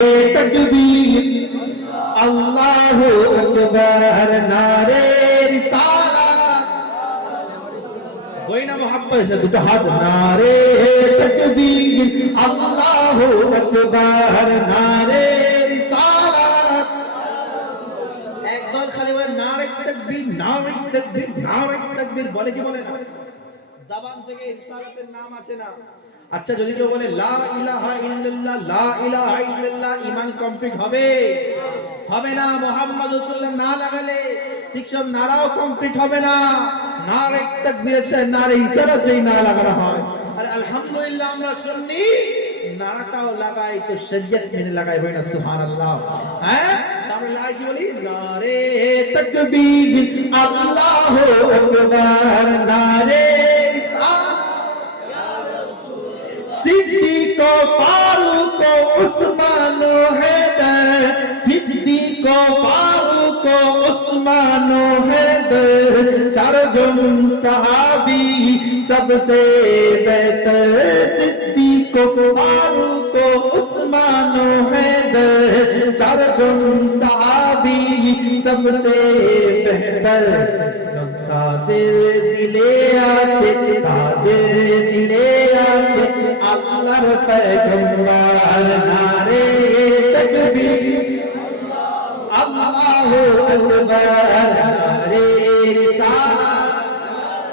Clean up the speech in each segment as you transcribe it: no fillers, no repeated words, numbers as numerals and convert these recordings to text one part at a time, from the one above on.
तकबीर अल्लाहु अकबर नारे रिसालत गोइना मोहब्बत से दुटा हाथ नारे तकबीर अल्लाहु अकबर नारे रिसालत एक दल खाली বলে নারে তাকবীর নারে তাকবীর নারে তাকবীর বলে কি বলে না জবান থেকে রিসালাতের নাম আসে না আচ্ছা যদি কেউ বলে লা ইলাহা ইল্লাল্লাহ ঈমান কমপ্লিট হবে হবে না মুহাম্মদ রাসূলুল্লাহ না লাগালে ঠিক সব নারাও কমপ্লিট হবে না নারে তাকবীর সে নারে ইসারাত যেই না লাগানো হয় আর আলহামদুলিল্লাহ আমরা শুননি নারাটাও লাগাই তো শরীয়ত মেনে লাগাই হয় না সুবহানাল্লাহ হ্যাঁ আমরা লাগাই কি বলি নারে তাকবীর আল্লাহু আকবার নারে सिद्दीक़ फारूक उस्मान हैदर सिद्दीक़ फारूक उस्मान हैदर चारजन सहाबी सबसे बेहतर सिद्दीक़ फारूक उस्मान हैदर चारजन सहाबी सबसे बेहतर তাদের দিলে আছে আল্লাহর পয়গম্বর নারে তাকবীর আল্লাহু আকবার নারে রিসালাত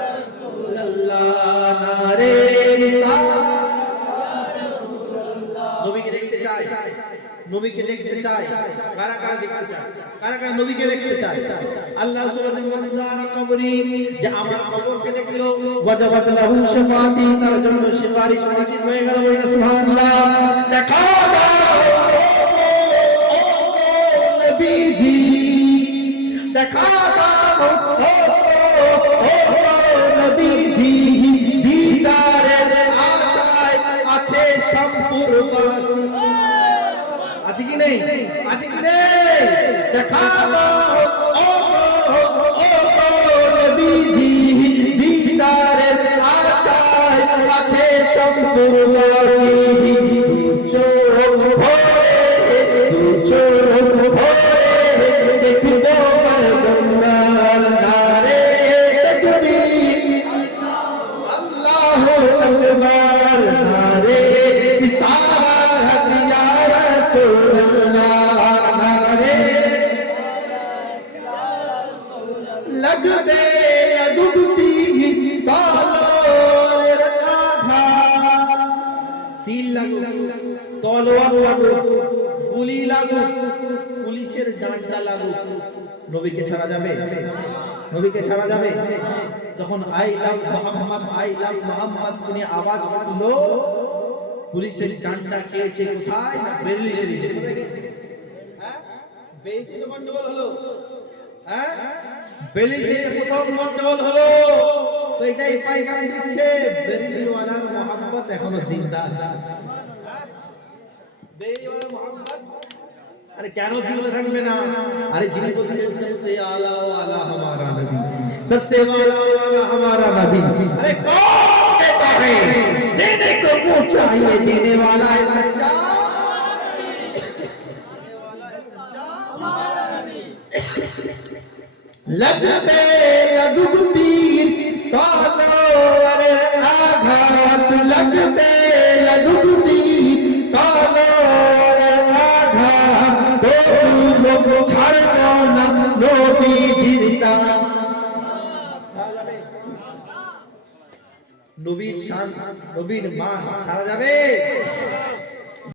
রাসূলুল্লাহ নারে রিসালাত নবীকে দেখতে চাই নবীকে দেখতে চাই কারা কারা দেখতে চায় কারা কারা নবীকে দেখতে চায় আল্লাহ সুবহানাহু ওয়া তাআলা কবরি যে আমার কবরকে দেখলো ওয়াজাবাত লাহু শাফাতি তার জন্য সুপারিশ ওয়াজিব হয়ে গেল বলে সুবহানাল্লাহ দেখা দাও নবীজি দেখা দাও নবীজি দিদারের আশায় আছে সম্পূর্ণ আছে কি নেই দেখাবো ও নবীজি দিদারের আশায় আছে সম্পূর্ণ চোখ ভরে দেখবো পয়গম্বর নারে তাকবীর আল্লাহু আকবার নারে রিসালাত ইয়া রাসূলুল্লাহ लगबे डूबती तलवार आधा तीर लागो তলোয়ার লাগো গুলি লাগো পুলিশের ডান্ডা লাগো নবীকে ছাড়া যাবে যখন আই লাভ মোহাম্মদ তিনি আওয়াজ করলো পুলিশের ডান্ডা খেয়েছে কোথায় না বেরেলি শরীফে হ্যাঁ বেইতি তো গন্ডগোল হলো হ্যাঁ বেলিশে প্রথম গন্ডগোল হলো তো এটাই পায়গাম দিচ্ছে বেরিওয়ালার মোহাম্মদ এখনো জিন্দা আছে বেরিওয়ালার মোহাম্মদ আরে কেন জিন্দা থাকবে না আরে যিনি বলছেন সবসে আলা ওয়ালা हमारा नबी सबसे वाला वाला हमारा नबी अरे कौन कहता है देने को वो चाहिए देने वाला है सच्चा लगबे लगबती तलवार आघात लगबे लगबती तलवार आघात तो ছাড়বো না নবীজির দান নবীর শান নবীর মান ছাড়া যাবে